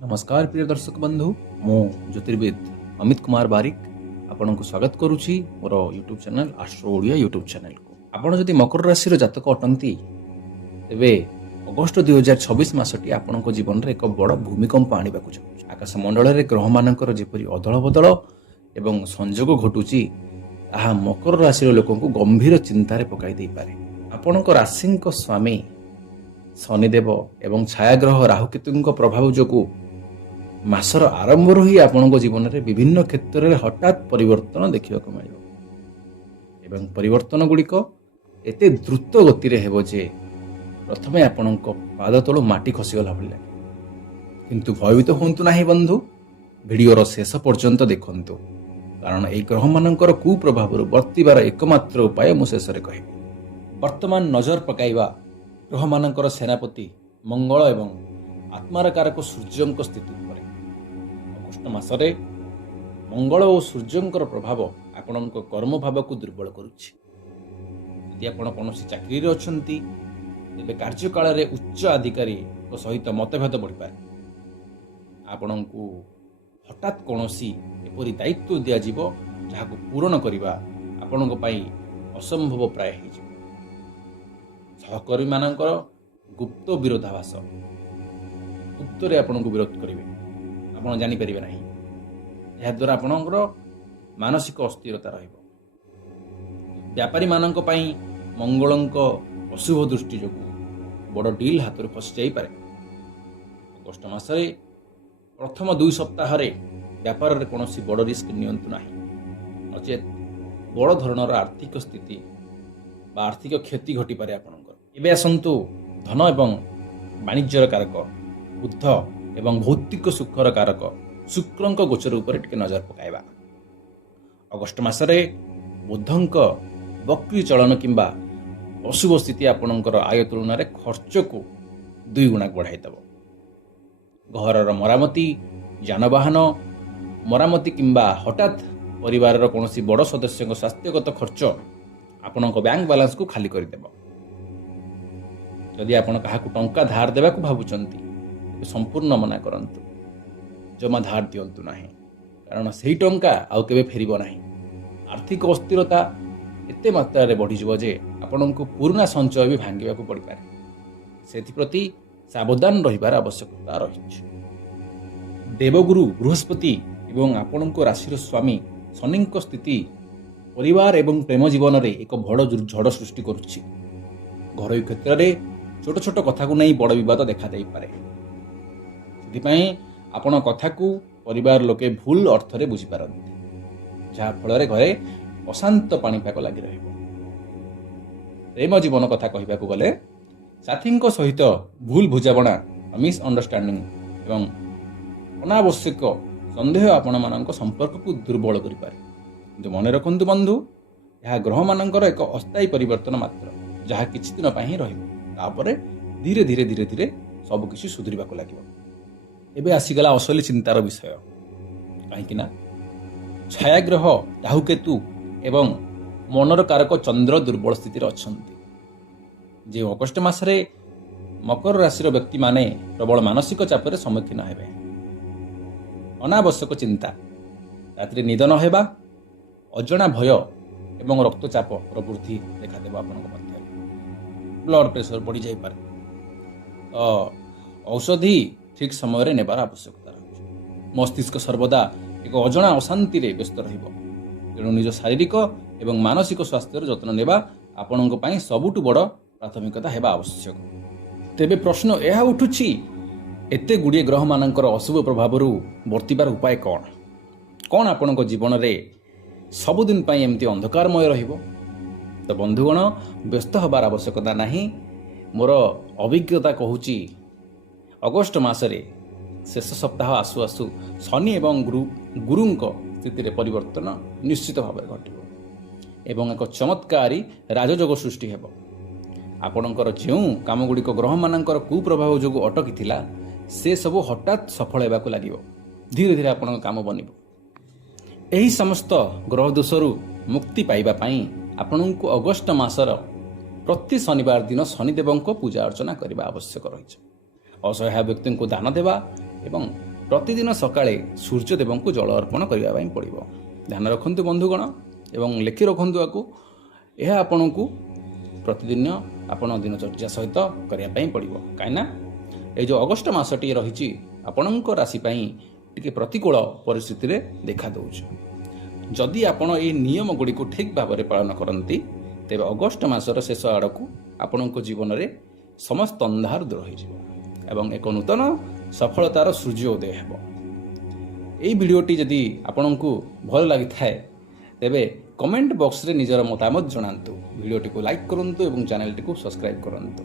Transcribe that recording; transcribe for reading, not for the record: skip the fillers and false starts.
नमस्कार प्रिय दर्शक बंधु मो ज्योतिर्विद अमित कुमार बारिक आपण को स्वागत करुच्ची मोर YouTube channel Astro Odia YouTube channel को आपण जदि मकर राशि जातक अटंती तेबे अगस्ट 2026 मासटी आपण जीवन में एक बड़ भूमिकंप आने आकाश मंडल में ग्रह मानकर जेपरी अदल बदल एवं संजोग घटुची ताहा मकर राशि लोक गंभीर चिंतार पकाई दे पारे। आपण राशि स्वामी शनिदेव एवं छायाग्रह राहुकेतु प्रभाव जोगु मासर आरंभ ही आपण जीवन में विभिन्न क्षेत्र में हठात परिवर्तन देखा मिल परिवर्तन गुड़िक एत द्रुत गति में हेब जे प्रथमे आपण पाद तलु माटी खसीगला भली लगे किंतु भयभीत हूँ ना बंधु भिडर शेष पर्यंत देखंतु कारण ये ग्रह मानकर कुप्रभाव बर्तबार एकमात्र उपाय मु शेष कहे। वर्तमान नजर पकाइबा ग्रह मानकर सेनापति मंगल एवं आत्मार कारक सूर्य स्थिति पर अगस्ट मासरे मंगल और सूर्यंकर प्रभाव आपण कर्म भाव को दुर्बल करुच्ची। यदि आपण कौन चाकरी रे अछंती तेबे कार्यकाल रे उच्च अधिकारी सहित मतभेद बढ़ी पारे। आपण को हठात कौनसी एपरी दायित्व दिया जीवो जहाको पूर्ण करबा आपण पई असंभव प्राय हो। सहकर्मी मानकर गुप्त विरोधाभास गुप्तरे आपण को विरोध करेंगे आपण जानी परिबे नहीं। यह द्वारा आपणकर मानसिक अस्थिरता रहिबो। व्यापारी मानक पई मंगलंक अशुभ दृष्टि जोगु बड़ डील हाथ में फसी जाई पारे। अगस्ट मासरे प्रथम 2 सप्ताह व्यापार में कौन बड़ रिस्क नियंतु नाही नचेत बड़ धरणर आर्थिक स्थिति बा आर्थिक क्षति घटी पारे। आपणकर एबे आसंतु धन एवं वाणिज्यर कारक बुद्ध एवं भौतिक सुखर कारक शुक्रंक गोचर उपर टिके नजर पकाइबा। अगस्ट मासरे बुद्धंक वक्री चलन किंबा अशुभ स्थिति आपणकर आय तुलन खर्च को 2 गुणा बढ़ाई देव। घर मरामती जानवाहन मरामती किंबा हठात परिवार कौन बड़ सदस्य स्वास्थ्यगत खर्च आपण बैंक बैलेंस को खाली करदेव। जदि आपण क्या टंका धार देवा भावुंट संपूर्ण मना करंतु जमा धार दिंतु ना कारण से टंका आउ के फेरब ना। आर्थिक अस्थिरता एते मात्रा बढ़ीज जे आपण को पुराना संचय भी भांगा पड़ पारे। से सावधान रहिबार आवश्यकता रही। देवगुरु बृहस्पति एवं आपण राशि स्वामी शनि स्थिति परिवार एवं प्रेम जीवन में एक बड़ झड़ सृष्टि करुच्ची। घर क्षेत्र में छोट छोट कथा को नहीं बड़ विवाद देखा दे पारे। आपण कथा को परिवार लोके भूल अर्थ रे बुझी पारंती जहा फल घरे अशांत पाणीपाग लगी रहिबो। प्रेम जीवन कथा कहबा को गले साथी सहित भूल बुझाणा मिस अंडरस्टैंडिंग एवं अनावश्यक संदेह आपण मानक संपर्क को दुर्बल करि पारे। किंतु मन रखंतु बंधु यह ग्रह मानकर एक अस्थायी परिवर्तन मात्र जहा किछि दिन पई रहिबो तापरे धीरे धीरे धीरे धीरे सब किछि सुधरिबा को लागिबो। एबे आसीगला असली चिंतार विषय कहीं छायाग्रह राहुकेतु एवं मनर कारक चंद्र दुर्बल स्थिति अछंती। जे अगस्ट मासरे मकर राशि व्यक्ति माने प्रबल मानसिक चापर सम्मुखीन हेबे। अनावश्यक चिंता रात्रि निद न हेबा अजଣା भय एवं रक्तचाप प्रवृत्ति देखा देबा। आपनक मध्य ब्लड प्रेशर बढ़ी जाई पारे तो औषधि ठीक समय नेबार आवश्यकता रही। मस्तिष्क सर्वदा एक अजଣା अशांति रे व्यस्त रहिबो। तेणु निज शारीरिक एवं मानसिक स्वास्थ्यर जत्न नेबा आपणक पई सबुठु बड़ प्राथमिकता हेबा आवश्यक। तेबे प्रश्न यह उठुछि एते गुड़िए ग्रह मानकर अशुभ प्रभाव बर्तबार उपाय कौन कौन आपणक जीवन में सबुदिन एमती अंधकारमय रहिबो। तो बंधुगण व्यस्त हबार आवश्यकता नहीं। मोर अभिज्ञता कहूची अगस्ट मासरे शेष सप्ताह आसु आसु शनि एवं गुरुंक स्थिति परिवर्तन निश्चित भाव घटिबो एवं एक चमत्कारी राजयोग सृष्टि हेबो। आपणकर जो काम गुड़िक ग्रह मानकर कुप्रभाव जो अटकी थिला से सब हठात सफल हेबाकु लागिबो। धीरे धीरे आपणक काम बनिबो। एही समस्त ग्रह दोषरु मुक्ति पाइबा पई आपणको अगस्ट मासर प्रति शनिवार दिन शनिदेव पूजा अर्चना करने आवश्यक रही। असहाय व्यक्ति को दान देवा एवं ପ୍ରତିଦିନ ସକାଳେ ସୂର୍ଯ୍ୟଦେବଙ୍କୁ ଜଳ ଅର୍ପଣ କରିବା ପାଇଁ ପଡ଼ିବ। ଧ୍ୟାନ ରଖନ୍ତୁ ବନ୍ଧୁଗଣ ଏବଂ ଲେଖି ରଖନ୍ତୁ ଆକୁ। ଏହା ଆପଣଙ୍କୁ ପ୍ରତିଦିନ ଆପଣ ଦିନଚର୍ଯ୍ୟା ସହିତ କରିବା ପାଇଁ ପଡ଼ିବ। କାହିଁକିନା ଏଇ ଯେଉଁ ଅଗଷ୍ଟ ମାସଟି ରହିଛି ଆପଣଙ୍କ ରାଶି ପାଇଁ ଟିକେ ପ୍ରତିକୂଳ ପରିସ୍ଥିତିରେ ଦେଖାଦେଉଛି। ଯଦି ଆପଣ ଏହି ନିୟମ ଗୁଡ଼ିକୁ ଠିକ୍ ଭାବରେ ପାଳନ କରନ୍ତି ତେବେ ଅଗଷ୍ଟ ମାସର ଶେଷ ଆଡ଼କୁ ଆପଣଙ୍କ ଜୀବନରେ ସମସ୍ତ ଅନ୍ଧାର ଦୂର ହୋଇଯିବ ଏବଂ ଏକ ନୂତନ ସଫଳତାର ସୂର୍ଯ୍ୟ ଉଦୟ ହେବ। ଏହି ଭିଡ଼ିଓଟି ଯଦି ଆପଣଙ୍କୁ ଭଲ ଲାଗିଥାଏ ତେବେ କମେଣ୍ଟ ବକ୍ସରେ ନିଜର ମତାମତ ଜଣାନ୍ତୁ। ଭିଡ଼ିଓଟିକୁ ଲାଇକ୍ କରନ୍ତୁ ଏବଂ ଚ୍ୟାନେଲଟିକୁ ସବସ୍କ୍ରାଇବ୍ କରନ୍ତୁ।